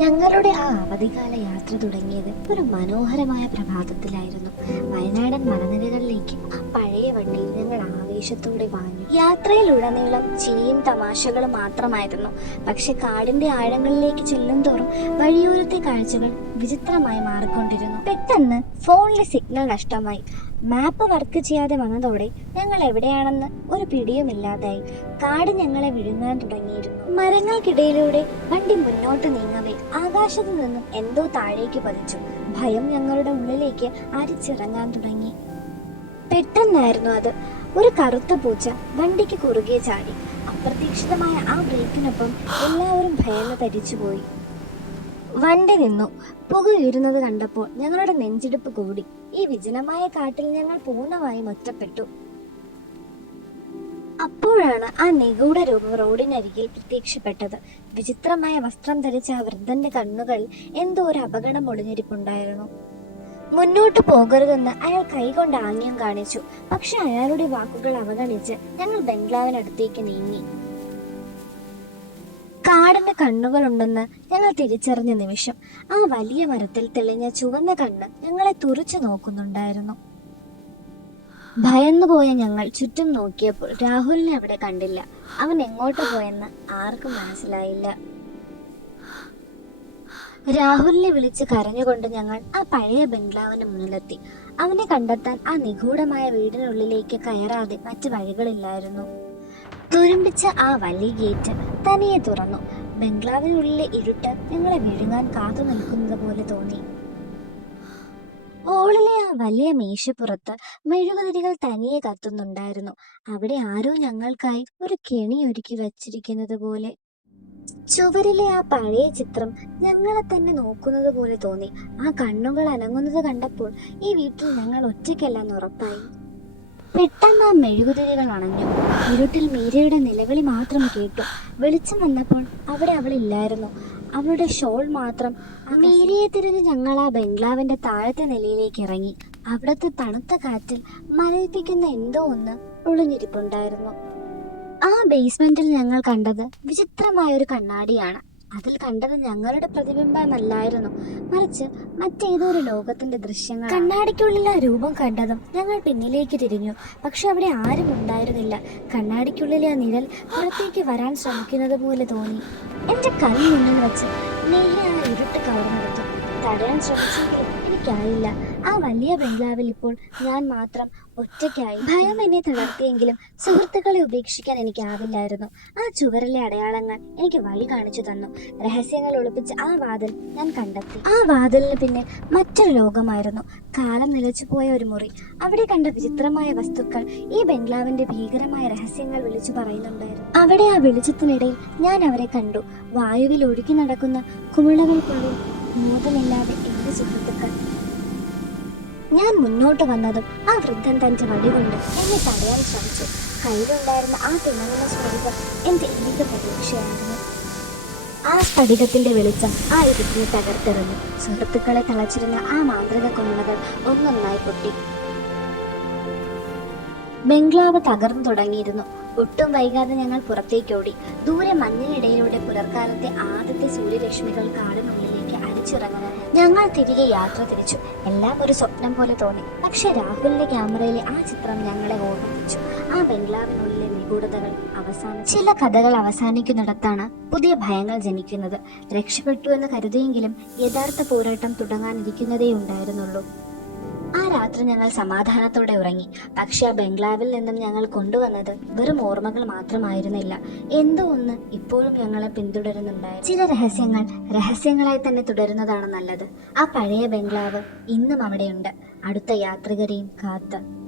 ഞങ്ങളുടെ ആ അവധിക്കാല യാത്ര തുടങ്ങിയത് ഒരു മനോഹരമായ പ്രഭാതത്തിലായിരുന്നു. വയനാടൻ മലനിരകളിലേക്ക് ആ പഴയ വണ്ടിയിൽ ഞങ്ങൾ ആവേശത്തോടെ വാങ്ങി. യാത്രയിലുടനീളം ചിരിയും തമാശകളും മാത്രമായിരുന്നു. പക്ഷെ കാടിന്റെ ആഴങ്ങളിലേക്ക് ചെല്ലും തോറും വഴിയോരത്തെ കാഴ്ചകൾ വിചിത്രമായി മാറിക്കൊണ്ടിരുന്നു. പെട്ടെന്ന് ഫോണിലെ സിഗ്നൽ നഷ്ടമായി. മാപ്പ് വർക്ക് ചെയ്യാതെ വന്നതോടെ ഞങ്ങൾ എവിടെയാണെന്ന് ഒരു പിടിയുമില്ലാതായി. കാട് ഞങ്ങളെ വിഴുങ്ങാൻ തുടങ്ങിയിരുന്നു. മരങ്ങൾക്കിടയിലൂടെ വണ്ടി മുന്നോട്ട് നീങ്ങവേ ആകാശത്തു നിന്നും എന്തോ താഴേക്ക് പതിച്ചു. ഭയം ഞങ്ങളുടെ ഉള്ളിലേക്ക് അരിച്ചിറങ്ങാൻ തുടങ്ങി. പെട്ടെന്നായിരുന്നു അത്. ഒരു കറുത്ത പൂച്ച വണ്ടിക്ക് കുറുകെ ചാടി. അപ്രതീക്ഷിതമായ ആ ബ്രേക്കിനൊപ്പം എല്ലാവരും ഭയന്ന് തരിച്ചുപോയി. വണ്ടി നിന്നു. പുക ഉയരുന്നത് കണ്ടപ്പോൾ ഞങ്ങളുടെ നെഞ്ചിടിപ്പ് കൂടി. ഈ വിജനമായ കാട്ടിൽ ഞങ്ങൾ പൂർണ്ണമായും ഒറ്റപ്പെട്ടു. അപ്പോഴാണ് ആ നിഗൂഢ രൂപം റോഡിനരികിൽ പ്രത്യക്ഷപ്പെട്ടത്. വിചിത്രമായ വസ്ത്രം ധരിച്ച ആ വൃദ്ധന്റെ കണ്ണുകളിൽ എന്തോ ഒരു അപകടം ഒളിഞ്ഞിരിപ്പുണ്ടായിരുന്നു. മുന്നോട്ട് പോകരുതെന്ന് അയാൾ കൈകൊണ്ട് ആംഗ്യം കാണിച്ചു. പക്ഷെ അയാളുടെ വാക്കുകൾ അവഗണിച്ച് ഞങ്ങൾ ബംഗ്ലാവിനടുത്തേക്ക് നീങ്ങി. കാടിന് കണ്ണുകളുണ്ടെന്ന് ഞങ്ങൾ തിരിച്ചറിഞ്ഞ നിമിഷം ആ വലിയ മരത്തിൽ തെളിഞ്ഞ ചുവന്ന കണ്ണ് ഞങ്ങളെ തുറിച്ചു നോക്കുന്നുണ്ടായിരുന്നു. ഭയന്നുപോയ ഞങ്ങൾ ചുറ്റും നോക്കിയപ്പോൾ രാഹുലിനെ അവിടെ കണ്ടില്ല. അവൻ എങ്ങോട്ട് പോയെന്ന് ആർക്കും മനസ്സിലായില്ല. രാഹുലിനെ വിളിച്ച് കരഞ്ഞുകൊണ്ട് ഞങ്ങൾ ആ പഴയ ബംഗ്ലാവിന് മുന്നിലെത്തി. അവനെ കണ്ടെത്താൻ ആ നിഗൂഢമായ വീടിനുള്ളിലേക്ക് കയറാതെ മറ്റു വഴികളില്ലായിരുന്നു. തുരുമ്പിച്ച ആ വലിയ ഗേറ്റ് തനിയെ തുറന്നു. ബംഗ്ലാവിനുള്ളിലെ ഇരുട്ട് ഞങ്ങളെ വിഴുങ്ങാൻ കാത്തു നിൽക്കുന്നത് പോലെ തോന്നി. ഹോളിലെ ആ വലിയ മേശപ്പുറത്ത് മെഴുകുതിരികൾ തനിയെ കത്തുന്നുണ്ടായിരുന്നു. അവിടെ ആരോ ഞങ്ങൾക്കായി ഒരു കെണി ഒരുക്കി വച്ചിരിക്കുന്നത് പോലെ. ചുവരിലെ ആ പഴയ ചിത്രം ഞങ്ങളെ തന്നെ നോക്കുന്നത് പോലെ തോന്നി. ആ കണ്ണുകൾ അനങ്ങുന്നത് കണ്ടപ്പോൾ ഈ വീട്ടിൽ ഞങ്ങൾ ഒറ്റയ്ക്കല്ലെന്ന് ഉറപ്പായി. പെട്ടെന്ന് ആ മെഴുകുതിരികൾ അണഞ്ഞു. ഇരുട്ടിൽ മീരയുടെ നിലവിളി മാത്രം കേട്ടു. വെളിച്ചം വന്നപ്പോൾ അവിടെ അവളില്ലായിരുന്നു. അവളുടെ ഷോൾ മാത്രം. മീരയെ തിരിഞ്ഞ് ഞങ്ങൾ ആ ബംഗ്ലാവിന്റെ താഴത്തെ നിലയിലേക്ക് ഇറങ്ങി. അവിടുത്തെ തണുത്ത കാറ്റിൽ മരവിപ്പിക്കുന്ന എന്തോ ഒന്ന് ഒളിഞ്ഞിരിപ്പുണ്ടായിരുന്നു. ആ ബേസ്മെന്റിൽ ഞങ്ങൾ കണ്ടത് വിചിത്രമായ ഒരു കണ്ണാടിയാണ്. അതിൽ കണ്ടത് ഞങ്ങളുടെ പ്രതിബിംബമല്ലായിരുന്നു, മറിച്ച് മറ്റേതോ ഒരു ലോകത്തിന്റെ ദൃശ്യങ്ങൾ. കണ്ണാടിക്കുള്ളിൽ ആ രൂപം കണ്ടതും ഞങ്ങൾ പിന്നിലേക്ക് തിരിഞ്ഞു. പക്ഷെ അവിടെ ആരും ഉണ്ടായിരുന്നില്ല. കണ്ണാടിക്കുള്ളിലെ ആ നിഴൽ പുറത്തേക്ക് വരാൻ ശ്രമിക്കുന്നത് പോലെ തോന്നി. എന്റെ കണ്ണ് മുന്നിൽ വെച്ച് നേരെ ആ ഇരുട്ട് കവർന്നെടുത്തു. തടയാൻ ശ്രമിച്ചെങ്കിലും എനിക്കായില്ല. ആ വലിയ ബംഗ്ലാവിൽ ഇപ്പോൾ ഞാൻ മാത്രം ഒറ്റയ്ക്കായി. ഭയം എന്നെ തളർത്തിയെങ്കിലും സുഹൃത്തുക്കളെ ഉപേക്ഷിക്കാൻ എനിക്കാവില്ലായിരുന്നു. ആ ചുവരിലെ അടയാളങ്ങൾ എനിക്ക് വഴി കാണിച്ചു തന്നു. രഹസ്യങ്ങൾ ഒളിപ്പിച്ച് ആ വാതിൽ ഞാൻ കണ്ടെത്തി. ആ വാതിലിന് പിന്നെ മറ്റൊരു ലോകമായിരുന്നു. കാലം നിലച്ചുപോയ ഒരു മുറി. അവിടെ കണ്ട വിചിത്രമായ വസ്തുക്കൾ ഈ ബംഗ്ലാവിന്റെ ഭീകരമായ രഹസ്യങ്ങൾ വിളിച്ചു പറയുന്നുണ്ടായിരുന്നു. അവിടെ ആ വെളിച്ചത്തിനിടയിൽ ഞാൻ അവരെ കണ്ടു. വായുവിൽ ഒഴുകി നടക്കുന്ന കുമിളകൾക്കുള്ളിൽ മോദമില്ലാതെ എന്റെ സുഹൃത്തുക്കൾ. ഞാൻ മുന്നോട്ട് വന്നതും ആ വൃദ്ധൻ തന്റെ വടികൊണ്ട് എന്നെ തടയാൻ ശ്രമിച്ചു. കയ്യിലുണ്ടായിരുന്ന ആ തിളങ്ങുന്ന സ്ഫടികം എന്റെ ഏക പ്രതീക്ഷയായിരുന്നു. ആ സ്ഫടികത്തിന്റെ വെളിച്ചം ആ ഇരുട്ടിനെ തകർത്തെറിഞ്ഞു. സുഹൃത്തുക്കളെ തളച്ചിരുന്ന ആ മാന്ത്രിക കുമിളകൾ ഒന്നൊന്നായി പൊട്ടി. ബംഗ്ലാവ് തകർന്നു തുടങ്ങിയിരുന്നു. ഒട്ടും വൈകാതെ ഞങ്ങൾ പുറത്തേക്കോടി. ദൂരെ മഞ്ഞിനിടയിലൂടെ പുലർക്കാലത്തെ ആദ്യത്തെ സൂര്യരശ്മികൾ കാടിനുള്ളിലേക്ക് അടിച്ചിറങ്ങുന്നു. ഞങ്ങൾ തിരികെ യാത്ര തിരിച്ചു. എല്ലാം ഒരു സ്വപ്നം പോലെ തോന്നി. പക്ഷെ രാഹുലിന്റെ ക്യാമറയിലെ ആ ചിത്രം ഞങ്ങളെ ഓർമ്മിപ്പിച്ചു. ആ ബംഗ്ലാവിനുള്ളിലെ നിഗൂഢതകൾ അവസാനിച്ചു. ചില കഥകൾ അവസാനിക്കുന്നിടത്താണ് പുതിയ ഭയങ്ങൾ ജനിക്കുന്നത്. രക്ഷപ്പെട്ടു എന്ന് കരുതിയെങ്കിലും യഥാർത്ഥ പോരാട്ടം തുടങ്ങാനിരിക്കുന്നതേ ഉണ്ടായിരുന്നുള്ളൂ. ആ രാത്രി ഞങ്ങൾ സമാധാനത്തോടെ ഉറങ്ങി. പക്ഷെ ആ ബംഗ്ലാവിൽ നിന്നും ഞങ്ങൾ കൊണ്ടുവന്നത് വെറും ഓർമ്മകൾ മാത്രമായിരുന്നില്ല. എന്തോ ഒന്ന് ഇപ്പോഴും ഞങ്ങളെ പിന്തുടരുന്നുണ്ടായിരുന്നു. ചില രഹസ്യങ്ങൾ രഹസ്യങ്ങളായി തന്നെ തുടരുന്നതാണ് നല്ലത്. ആ പഴയ ബംഗ്ലാവ് ഇന്നും അവിടെയുണ്ട്, അടുത്ത യാത്രികരെയും കാത്ത്.